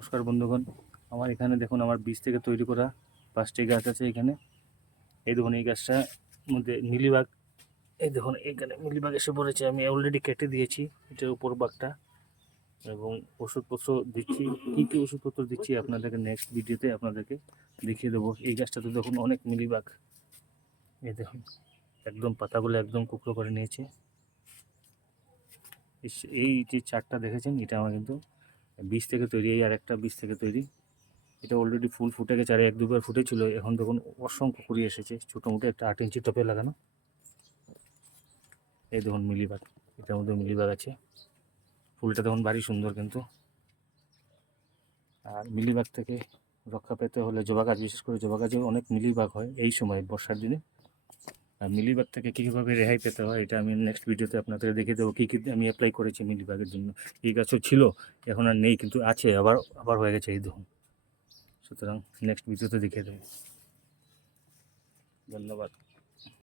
নমস্কার বন্ধুগণ, আমার এখানে দেখুন আমার বীজ থেকে তৈরি করা 5টি গাছ আছে। এখানে এই দেখুন, এই গাছটার মধ্যে মিলিবাগ, এই দেখুন এখানে মিলিবাগ এসে পড়েছে। আমি অলরেডি কেটে দিয়েছি এটার উপর বাগটা এবং ওষুধপত্র দিচ্ছি। কী কী ওষুধপত্র দিচ্ছি আপনাদেরকে নেক্সট ভিডিওতে আপনাদেরকে দেখিয়ে দেবো। এই গাছটাতে দেখুন অনেক মিলিবাগ, এই দেখুন একদম পাতাগুলো একদম কুকড়ো করে নিয়েছে। এই যে চারটা দেখেছেন, এটা আমার কিন্তু বীজ থেকে তৈরি। এই আর একটা বীজ থেকে তৈরি। এটা অলরেডি ফুল ফুটে গেছে, আর 1-2 বার ফুটেছিল। এখন দেখুন অসংখ্য কুড়ি এসেছে। ছোটো মোটো একটা 8 ইঞ্চি টপে লাগানো। এই দেখুন মিলিবাগ, এটার মধ্যে মিলিবাগ আছে। ফুলটা দেখুন ভারী সুন্দর কিন্তু। আর মিলিবাগ থেকে রক্ষা পেতে হলে জবা গাছ, বিশেষ করে জবা গাছেও অনেক মিলিবাগ হয় এই সময় বর্ষার দিনে। আর মিলিবাগ থেকে কীভাবে রেহাই পেতে হয় এটা আমি নেক্সট ভিডিওতে আপনাদের দেখিয়ে দেবো। কী কী আমি অ্যাপ্লাই করেছি মিলিবাগের জন্য। এই গাছও ছিল, এখন আর নেই, কিন্তু আছে, আবার আবার হয়ে গেছে এই দেখুন। সুতরাং নেক্সট ভিডিওতে দেখিয়ে দেবো। ধন্যবাদ।